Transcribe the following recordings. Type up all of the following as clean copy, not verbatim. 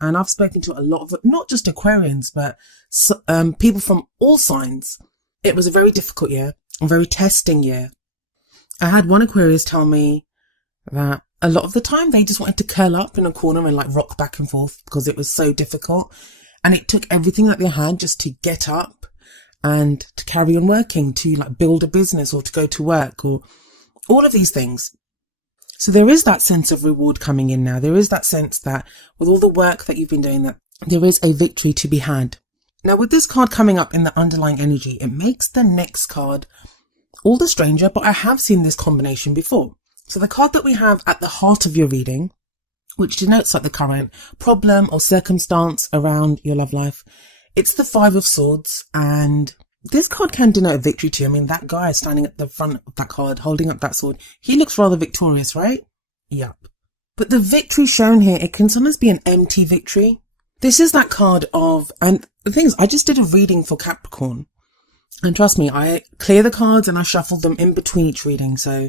and I've spoken to a lot of, not just Aquarians, but people from all signs. It was a very difficult year, a very testing year. I had one Aquarius tell me that a lot of the time they just wanted to curl up in a corner and like rock back and forth because it was so difficult. And it took everything that they had just to get up and to carry on working, to like build a business or to go to work or all of these things. So there is that sense of reward coming in now. There is that sense that with all the work that you've been doing, that there is a victory to be had. Now with this card coming up in the underlying energy, it makes the next card all the stranger, but I have seen this combination before. So the card that we have at the heart of your reading, which denotes like the current problem or circumstance around your love life, it's the Five of Swords, and this card can denote a victory too. I mean, that guy standing at the front of that card, holding up that sword, he looks rather victorious, right? Yep. But the victory shown here, it can sometimes be an empty victory. This is that card of, and the thing is, I just did a reading for Capricorn. And trust me, I clear the cards and I shuffle them in between each reading. So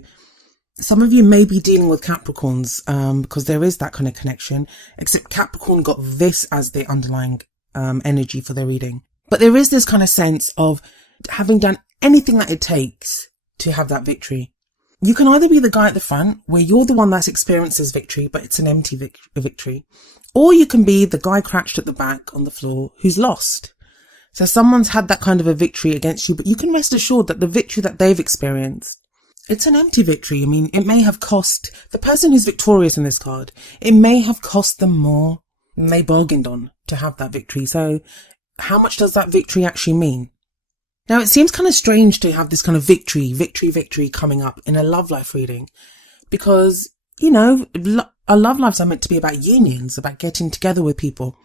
some of you may be dealing with Capricorns, because there is that kind of connection, except Capricorn got this as the underlying energy for their reading. But there is this kind of sense of having done anything that it takes to have that victory. You can either be the guy at the front where you're the one that experiences victory, but it's an empty victory. Or you can be the guy crouched at the back on the floor who's lost. So someone's had that kind of a victory against you, but you can rest assured that the victory that they've experienced, it's an empty victory. I mean, it may have cost the person who's victorious in this card, it may have cost them more than they bargained on to have that victory. So how much does that victory actually mean? Now, it seems kind of strange to have this kind of victory coming up in a love life reading because, you know, our love lives are meant to be about unions, about getting together with people.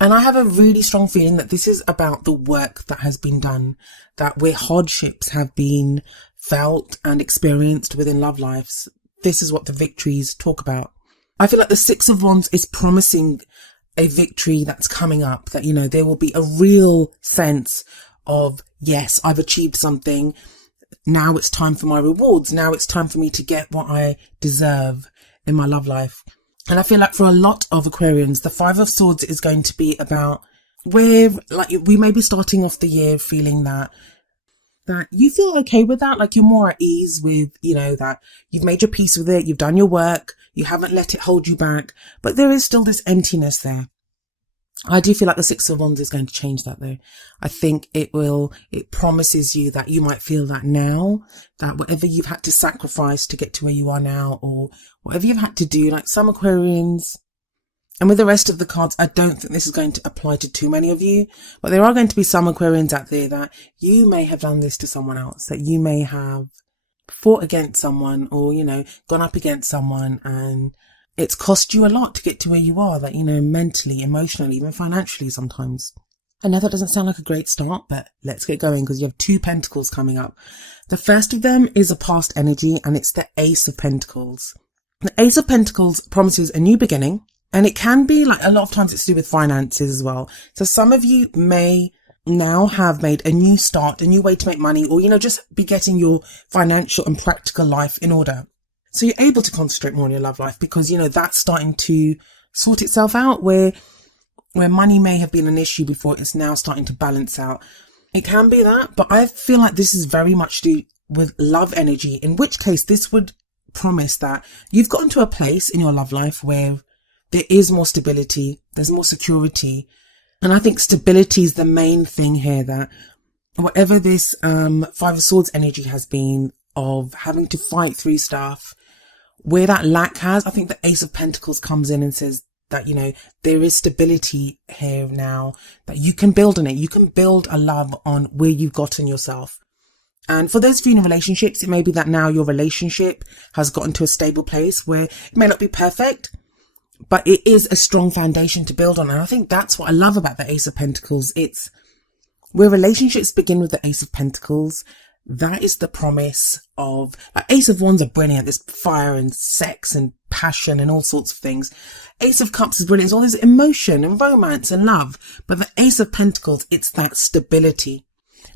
And I have a really strong feeling that this is about the work that has been done, that where hardships have been felt and experienced within love lives. This is what the victories talk about. I feel like the Six of Wands is promising a victory that's coming up, that, you know, there will be a real sense of, yes, I've achieved something. Now it's time for my rewards. Now it's time for me to get what I deserve in my love life. And I feel like for a lot of Aquarians, the Five of Swords is going to be about where, like, we may be starting off the year feeling that you feel okay with that, like you're more at ease with, you know, that you've made your peace with it, you've done your work, you haven't let it hold you back, but there is still this emptiness there. I do feel like the Six of Wands is going to change that though. I think it promises you that you might feel that now, that whatever you've had to sacrifice to get to where you are now, or whatever you've had to do, like some Aquarians, and with the rest of the cards, I don't think this is going to apply to too many of you, but there are going to be some Aquarians out there that you may have done this to someone else, that you may have fought against someone or, you know, gone up against someone and it's cost you a lot to get to where you are, that, you know, mentally, emotionally, even financially sometimes. I know that doesn't sound like a great start, but let's get going because you have two Pentacles coming up. The first of them is a past energy and it's the Ace of Pentacles. The Ace of Pentacles promises a new beginning, and it can be like a lot of times it's to do with finances as well. So some of you may now have made a new start, a new way to make money, or, you know, just be getting your financial and practical life in order. So you're able to concentrate more on your love life because, you know, that's starting to sort itself out, where money may have been an issue before, it's now starting to balance out. It can be that, but I feel like this is very much to do with love energy, in which case this would promise that you've gotten to a place in your love life where there is more stability, there's more security. And I think stability is the main thing here, that whatever this Five of Swords energy has been of having to fight through stuff, where that lack has, I think the Ace of Pentacles comes in and says that, you know, there is stability here now, that you can build on it. You can build a love on where you've gotten yourself. And for those of you in relationships, it may be that now your relationship has gotten to a stable place where it may not be perfect, but it is a strong foundation to build on. And I think that's what I love about the Ace of Pentacles. It's where relationships begin with the Ace of Pentacles. That is the promise of, like, Ace of Wands are brilliant. There's fire and sex and passion and all sorts of things. Ace of Cups is brilliant. It's all this emotion and romance and love. But the Ace of Pentacles, it's that stability.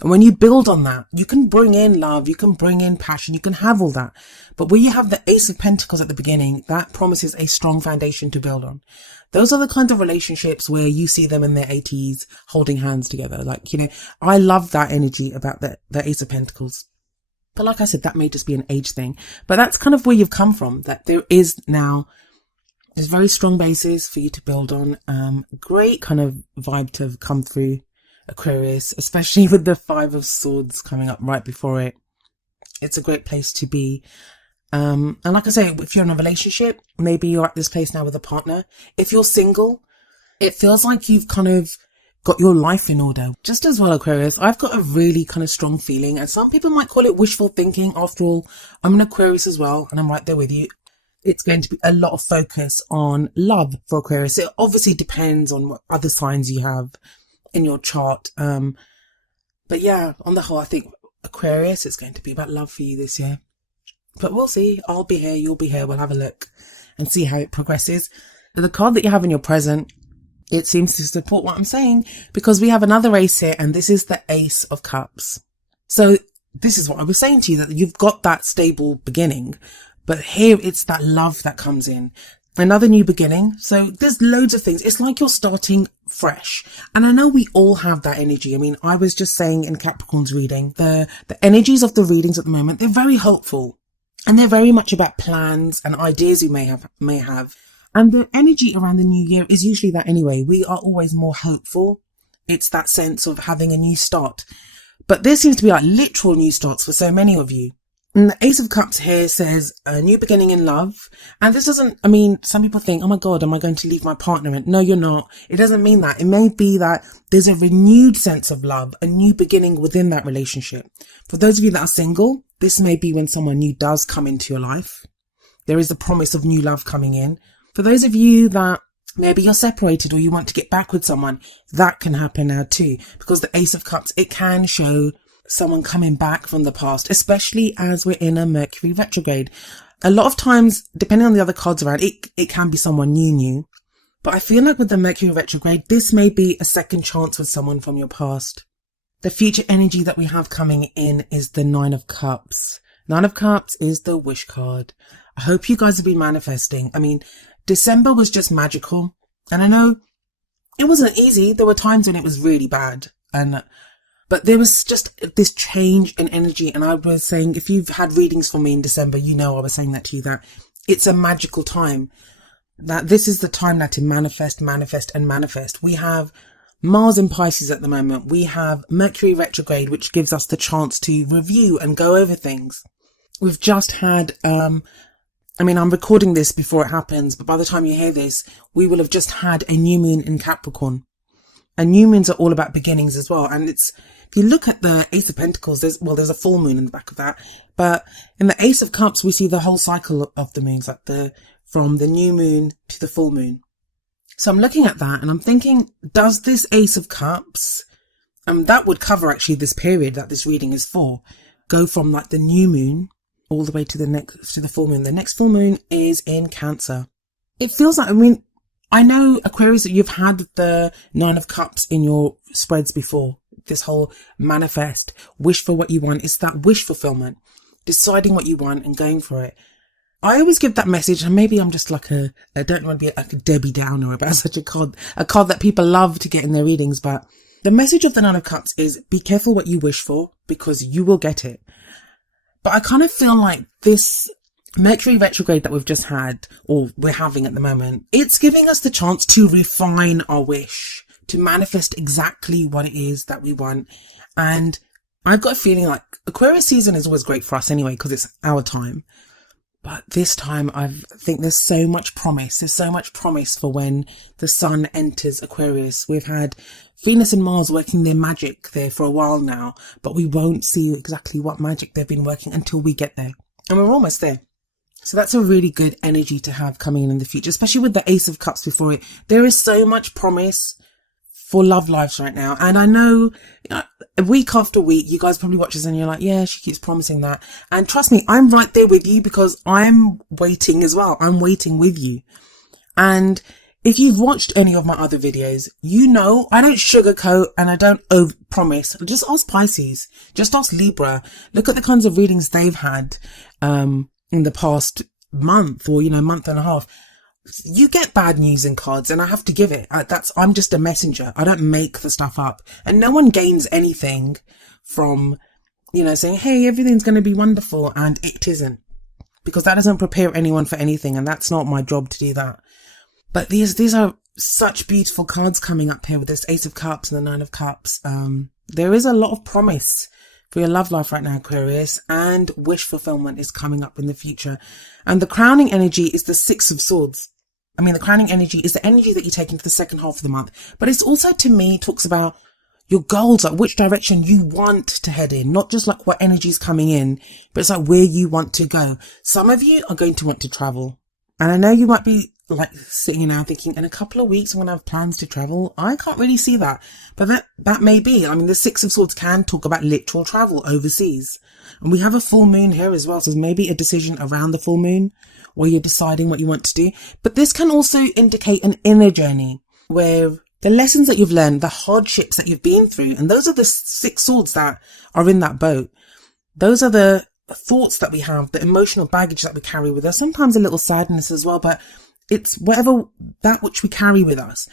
And when you build on that, you can bring in love, you can bring in passion, you can have all that. But when you have the Ace of Pentacles at the beginning, that promises a strong foundation to build on. Those are the kinds of relationships where you see them in their 80s holding hands together. Like, I love that energy about the Ace of Pentacles. But like I said, that may just be an age thing. But that's kind of where you've come from, that there is now this very strong basis for you to build on. Great kind of vibe to come through Aquarius, especially with the Five of Swords coming up right before it. It's a great place to be. And like I say, if you're in a relationship, maybe you're at this place now with a partner. If you're single, it feels like you've kind of got your life in order. Just as well, Aquarius, I've got a really kind of strong feeling, and some people might call it wishful thinking. After all, I'm an Aquarius as well, and I'm right there with you. It's going to be a lot of focus on love for Aquarius. It obviously depends on what other signs you have in your chart. But yeah, on the whole, I think Aquarius, it's going to be about love for you this year. But we'll see. I'll be here, you'll be here. We'll have a look and see how it progresses. The card that you have in your present, it seems to support what I'm saying, because we have another ace here, and this is the Ace of Cups. So this is what I was saying to you, that you've got that stable beginning, but here it's that love that comes in. Another new beginning. So there's loads of things. It's like you're starting fresh. And I know we all have that energy. I mean, I was just saying in Capricorn's reading, the energies of the readings at the moment, they're very hopeful. And they're very much about plans and ideas you may have. And the energy around the new year is usually that anyway. We are always more hopeful. It's that sense of having a new start. But there seems to be like literal new starts for so many of you. And the Ace of Cups here says a new beginning in love. And this doesn't, I mean, some people think, oh my God, am I going to leave my partner? And no, you're not. It doesn't mean that. It may be that there's a renewed sense of love, a new beginning within that relationship. For those of you that are single, this may be when someone new does come into your life. There is the promise of new love coming in. For those of you that maybe you're separated or you want to get back with someone, that can happen now too. Because the Ace of Cups, it can show someone coming back from the past, especially as we're in a Mercury retrograde. A lot of times, depending on the other cards around, it can be someone new. But I feel like with the Mercury retrograde, this may be a second chance with someone from your past. The future energy that we have coming in is the Nine of Cups. Nine of Cups is the wish card. I hope you guys have been manifesting. I mean, December was just magical. And I know it wasn't easy. There were times when it was really bad. But there was just this change in energy. And I was saying, if you've had readings from me in December, you know I was saying that to you, that it's a magical time. That this is the time now to manifest. We have Mars in Pisces at the moment. We have Mercury retrograde, which gives us the chance to review and go over things. We've just had, I'm recording this before it happens, but by the time you hear this, we will have just had a new moon in Capricorn. And new moons are all about beginnings as well. And if you look at the Ace of Pentacles, there's a full moon in the back of that. But in the Ace of Cups, we see the whole cycle of the moons, like from the new moon to the full moon. So I'm looking at that and I'm thinking, does this Ace of Cups, that would cover actually this period that this reading is for, go from like the new moon all the way to the full moon. The next full moon is in Cancer. It feels like, I know, Aquarius, that you've had the Nine of Cups in your spreads before. This whole manifest, wish for what you want. It's that wish fulfillment, deciding what you want and going for it. I always give that message, and maybe I'm just like I don't want to be like a Debbie Downer about such a card that people love to get in their readings. But the message of the Nine of Cups is be careful what you wish for, because you will get it. But I kind of feel like this Mercury retrograde that we've just had, or we're having at the moment, it's giving us the chance to refine our wish, to manifest exactly what it is that we want. And I've got a feeling like Aquarius season is always great for us anyway, because it's our time. But this time I think there's so much promise. There's so much promise for when the sun enters Aquarius. We've had Venus and Mars working their magic there for a while now, but we won't see exactly what magic they've been working until we get there. And we're almost there. So that's a really good energy to have coming in the future, especially with the Ace of Cups before it. There is so much promise for love lives right now. And I know, week after week, you guys probably watch this and you're like, yeah, she keeps promising that. And trust me, I'm right there with you, because I'm waiting as well. I'm waiting with you. And If you've watched any of my other videos, you know I don't sugarcoat and I don't over-promise. Just ask Pisces. Just ask Libra. Look at the kinds of readings they've had in the past month or, month and a half. You get bad news in cards and I have to give it. I'm just a messenger. I don't make the stuff up. And no one gains anything from, saying, hey, everything's going to be wonderful, and it isn't. Because that doesn't prepare anyone for anything, and that's not my job to do that. But these are such beautiful cards coming up here with this Ace of Cups and the Nine of Cups. There is a lot of promise for your love life right now, Aquarius, and wish fulfillment is coming up in the future. And the crowning energy is the Six of Swords. I mean, the crowning energy is the energy that you take into the second half of the month. But it's also, to me, talks about your goals, like which direction you want to head in, not just like what energy is coming in, but it's like where you want to go. Some of you are going to want to travel. And I know you might be like sitting now thinking, in a couple of weeks I'm going to have plans to travel. I can't really see that, but that may be. I mean, the Six of Swords can talk about literal travel overseas, and we have a full moon here as well, so maybe a decision around the full moon where you're deciding what you want to do. But this can also indicate an inner journey where the lessons that you've learned, the hardships that you've been through, and those are the Six Swords that are in that boat. Those are the thoughts that we have, the emotional baggage that we carry with us, sometimes a little sadness as well, but it's whatever, that which we carry with us.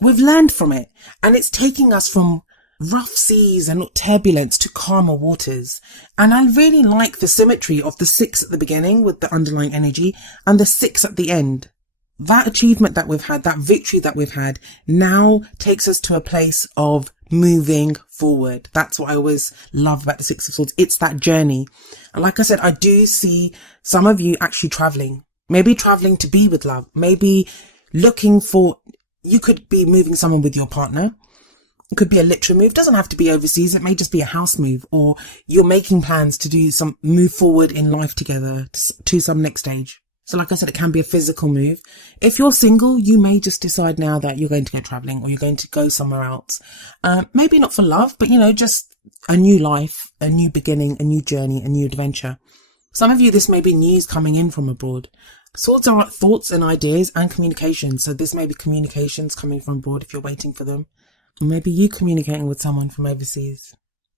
We've learned from it, and it's taking us from rough seas and turbulence to calmer waters. And I really like the symmetry of the 6 at the beginning with the underlying energy and the 6 at the end. That achievement that we've had, that victory that we've had, now takes us to a place of moving forward. That's what I always love about the Six of Swords. It's that journey. And like I said, I do see some of you actually traveling. Maybe traveling to be with love. Maybe looking for, you could be moving someone with your partner. It could be a literal move. It doesn't have to be overseas. It may just be a house move, or you're making plans to do some move forward in life together to some next stage. So like I said, it can be a physical move. If you're single, you may just decide now that you're going to go traveling or you're going to go somewhere else. Maybe not for love, but just a new life, a new beginning, a new journey, a new adventure. Some of you, this may be news coming in from abroad. Swords are thoughts and ideas and communication. So this may be communications coming from abroad if you're waiting for them. Or maybe you communicating with someone from overseas.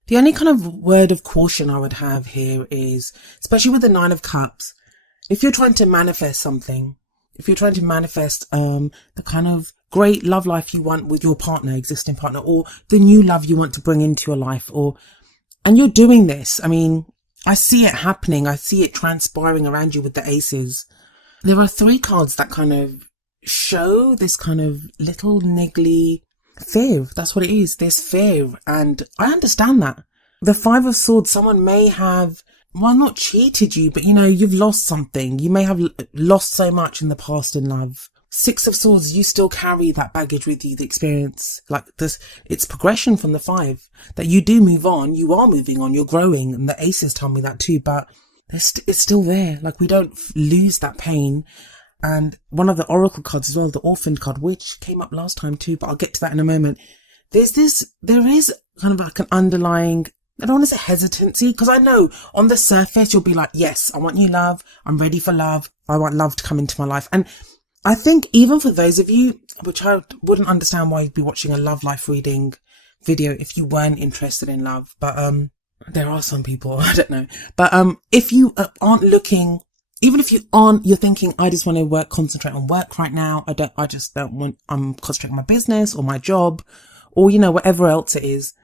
The only kind of word of caution I would have here is, especially with the Nine of Cups, if you're trying to manifest something, if you're trying to manifest the kind of great love life you want with your partner, existing partner, or the new love you want to bring into your life, and you're doing this, I mean, I see it happening. I see it transpiring around you with the aces. There are 3 cards that kind of show this kind of little niggly fear. That's what it is. There's fear. And I understand that. The 5 of Swords, someone may have, well, not cheated you, but you've lost something. You may have lost so much in the past in love. 6 of Swords, you still carry that baggage with you, the experience. Like this, it's progression from the 5. That you do move on, you are moving on, you're growing. And the aces tell me that too, but it's still there. Like, we don't lose that pain. And one of the oracle cards as well, the orphan card, which came up last time too, but I'll get to that in a moment. There is kind of like an underlying, I don't want to say hesitancy, because I know on the surface you'll be like, yes, I want new love. I'm ready for love. I want love to come into my life. And I think even for those of you, which I wouldn't understand why you'd be watching a love life reading video if you weren't interested in love. But, there are some people, I don't know. But, if you aren't looking, even if you aren't, you're thinking, I just want to concentrate on work right now. I'm concentrating on my business or my job or, whatever else it is.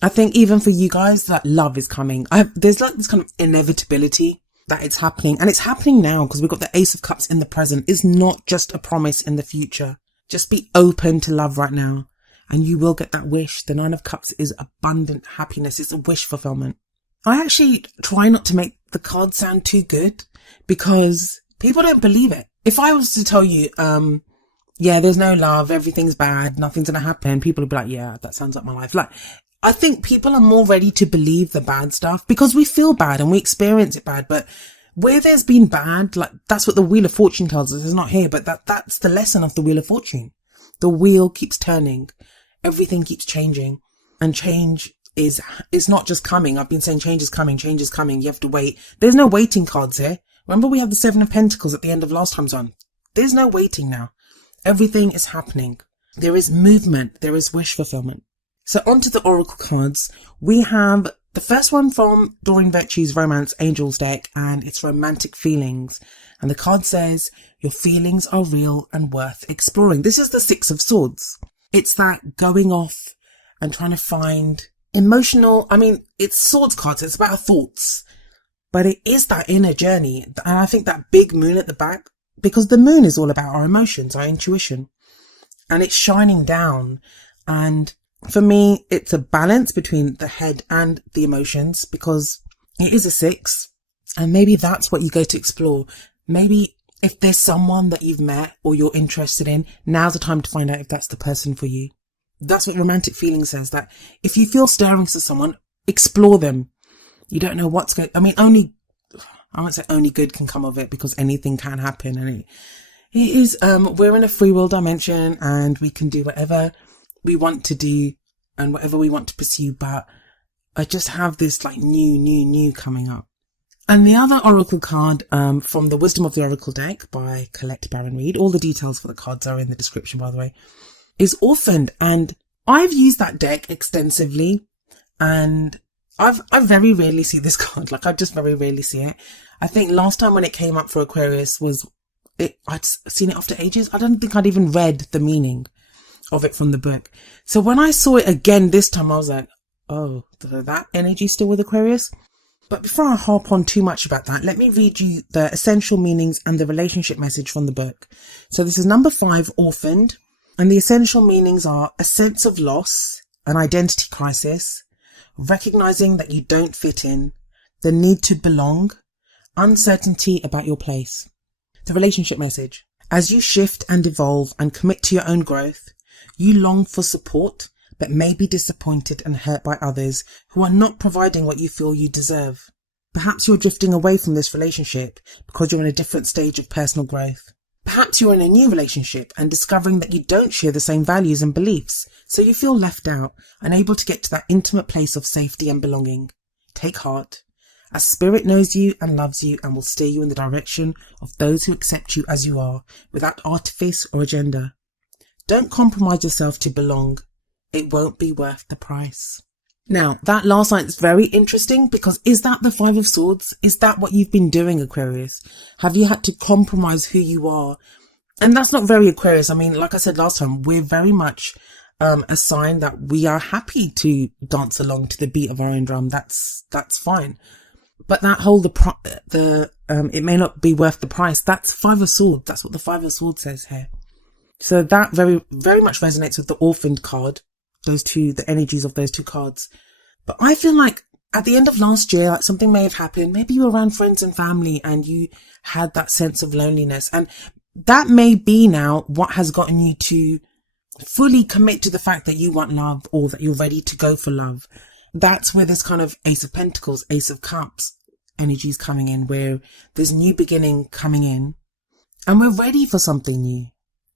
I think even for you guys, that love is coming. There's like this kind of inevitability that it's happening, and it's happening now because we've got the Ace of Cups in the present. It's not just a promise in the future. Just be open to love right now and you will get that wish. The 9 of Cups is abundant happiness. It's a wish fulfillment. I actually try not to make the cards sound too good because people don't believe it. If I was to tell you, yeah, there's no love, everything's bad, nothing's going to happen, people would be like, yeah, that sounds like my life. Like, I think people are more ready to believe the bad stuff because we feel bad and we experience it bad. But where there's been bad, like that's what the Wheel of Fortune tells us. It's not here, but that's the lesson of the Wheel of Fortune. The wheel keeps turning. Everything keeps changing, and change is not just coming. I've been saying change is coming. Change is coming. You have to wait. There's no waiting cards here. Remember we have the 7 of Pentacles at the end of last time's one. There's no waiting now. Everything is happening. There is movement. There is wish fulfillment. So onto the oracle cards. We have the first one from Doreen Virtue's Romance Angels deck, and it's romantic feelings. And the card says, your feelings are real and worth exploring. This is the Six of Swords. It's that going off and trying to find emotional, it's swords cards. It's about thoughts, but it is that inner journey. And I think that big moon at the back, because the moon is all about our emotions, our intuition, and it's shining down. And for me, it's a balance between the head and the emotions, because it is a 6. And maybe that's what you go to explore. Maybe if there's someone that you've met or you're interested in, now's the time to find out if that's the person for you. That's what romantic feeling says, that if you feel stirrings to someone, explore them. You don't know what's going, I won't say only good can come of it, because anything can happen. And it is, we're in a free will dimension, and we can do whatever we want to do and whatever we want to pursue. But I just have this like new coming up. And the other oracle card, from the Wisdom of the Oracle deck by Colette Baron Reed, all the details for the cards are in the description, by the way, is Orphaned. And I've used that deck extensively, and I very rarely see this card. Like, I just very rarely see it. I think last time when it came up for Aquarius I'd seen it after ages. I don't think I'd even read the meaning of it from the book. So when I saw it again this time, I was like, oh, that energy still with Aquarius? But before I harp on too much about that, let me read you the essential meanings and the relationship message from the book. So this is number 5, Orphaned. And the essential meanings are a sense of loss, an identity crisis, recognizing that you don't fit in, the need to belong, uncertainty about your place. The relationship message. As you shift and evolve and commit to your own growth, you long for support, but may be disappointed and hurt by others who are not providing what you feel you deserve. Perhaps you're drifting away from this relationship because you're in a different stage of personal growth. Perhaps you're in a new relationship and discovering that you don't share the same values and beliefs, so you feel left out, unable to get to that intimate place of safety and belonging. Take heart, as Spirit knows you and loves you and will steer you in the direction of those who accept you as you are, without artifice or agenda. Don't compromise yourself to belong. It won't be worth the price. Now, that last line is very interesting, because is that the 5 of Swords? Is that what you've been doing, Aquarius? Have you had to compromise who you are? And that's not very Aquarius. Like I said last time, we're very much a sign that we are happy to dance along to the beat of our own drum. That's fine. But that whole, it may not be worth the price. That's 5 of Swords. That's what the 5 of Swords says here. So that very, very much resonates with the Orphaned card. The energies of those two cards. But I feel like at the end of last year, like, something may have happened. Maybe you were around friends and family and you had that sense of loneliness. And that may be now what has gotten you to fully commit to the fact that you want love, or that you're ready to go for love. That's where this kind of Ace of Pentacles, Ace of Cups energy is coming in, where there's new beginning coming in and we're ready for something new.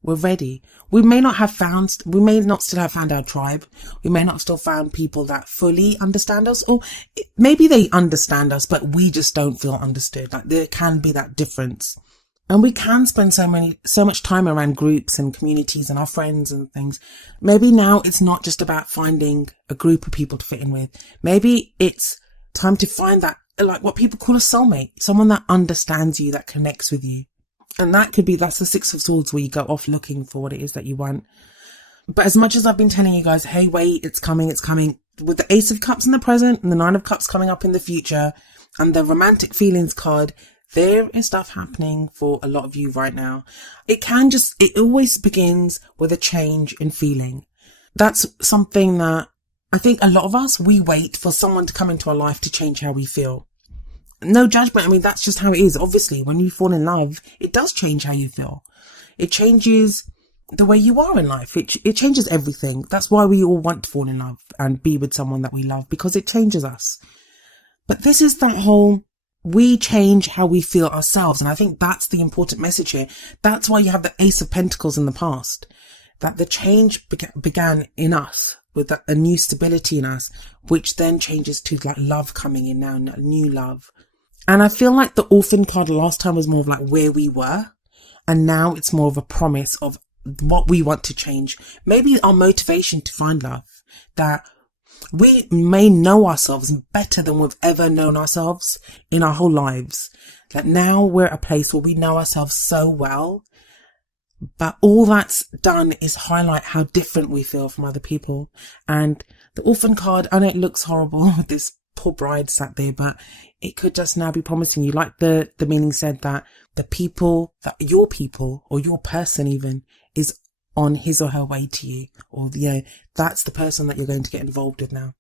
We're ready. We may not still have found our tribe. We may not still found people that fully understand us, or maybe they understand us, but we just don't feel understood. Like, there can be that difference. And we can spend so much time around groups and communities and our friends and things. Maybe now it's not just about finding a group of people to fit in with. Maybe it's time to find that, like, what people call a soulmate, someone that understands you, that connects with you. And that's the 6 of Swords, where you go off looking for what it is that you want. But as much as I've been telling you guys, hey, wait, it's coming, with the Ace of Cups in the present and the 9 of Cups coming up in the future and the romantic feelings card, there is stuff happening for a lot of you right now. It always begins with a change in feeling. That's something that I think a lot of us, we wait for someone to come into our life to change how we feel. No judgment. That's just how it is. Obviously, when you fall in love, it does change how you feel. It changes the way you are in life. It changes everything. That's why we all want to fall in love and be with someone that we love, because it changes us. But this is that whole, we change how we feel ourselves. And I think that's the important message here. That's why you have the Ace of Pentacles in the past, that the change began in us, with a new stability in us, which then changes to like love coming in now, new love. And I feel like the Orphan card last time was more of like where we were. And now it's more of a promise of what we want to change. Maybe our motivation to find love, that we may know ourselves better than we've ever known ourselves in our whole lives. That now we're at a place where we know ourselves so well, but all that's done is highlight how different we feel from other people. And the orphan card, I know it looks horrible, this poor bride sat there, but it could just now be promising you, like the meaning said, that the people, that your people or your person even is on his or her way to you, or, you know, that's the person that you're going to get involved with now.